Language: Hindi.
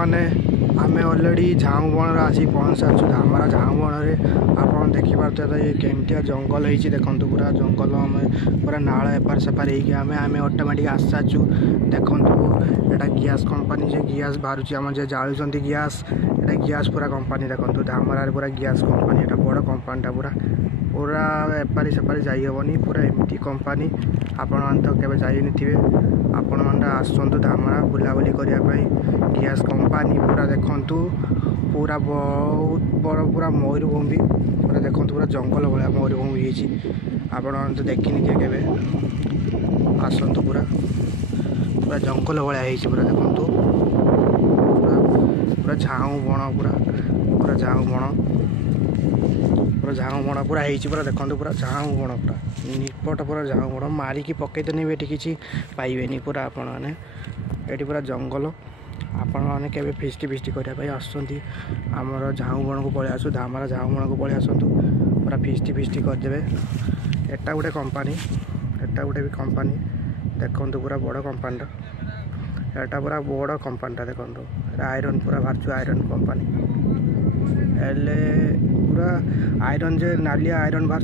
मैंने आम अलरेडी झाऊ बण आसी पहुँच सारी धामरा झाऊ बण आप देखिपे ये केमतिया जंगल हो देखो पूरा जंगल पूरा नाल एपार सेपार आम ऑटोमेटिक आसी सारी देखो यहाँ गैस कंपनी से गैस बाहर आम जे जालुंट गैस ये गैस पूरा कंपनी देखो धामरा पूरा गैस कंपनी ये बड़ कंपनीटा पूरा पूरा एपारी सेपारी जाइबनी पूरा एमती कंपनी आपण तो केवे जाइनि थे आपण मैंने आसतु धामरा बुलाबुली करने गैस कंपनी पूरा देखु पूरा बहुत बड़ पूरा मयूरभूमि पूरा देखो पूरा जंगल भाया मयूरभूमि आपण तो देखनी थे केवे आसतु पूरा पूरा जंगल भाया पूरा देखो पूरा झाऊ बण पूरा पूरा झाऊ बण पूरा झाऊ बण पूरा पूरा देखो पूरा झाऊ बण पूरा निपट पूरा झाऊ बण मारिकी पकईदेने भी किसी पाइबे पूरा आपण मैंने ये पूरा जंगल आपण मैंने केवे फिस्टी फिस्टी करने आसुँच आमर झाऊ बण को पलि आसू धामरा झाऊ बण को पलि आसतु पूरा फिस्टी फिस्टी करदे एटा गोटे कंपनी एटा गोटे भी कंपनी देखो पूरा बड़ कंपनीटा एटा पूरा बड़ कंपनीटा देखो आयरन पूरा बाहर आयरन कंपनी एले पूरा आयरन जे नालिया आयरन बाहर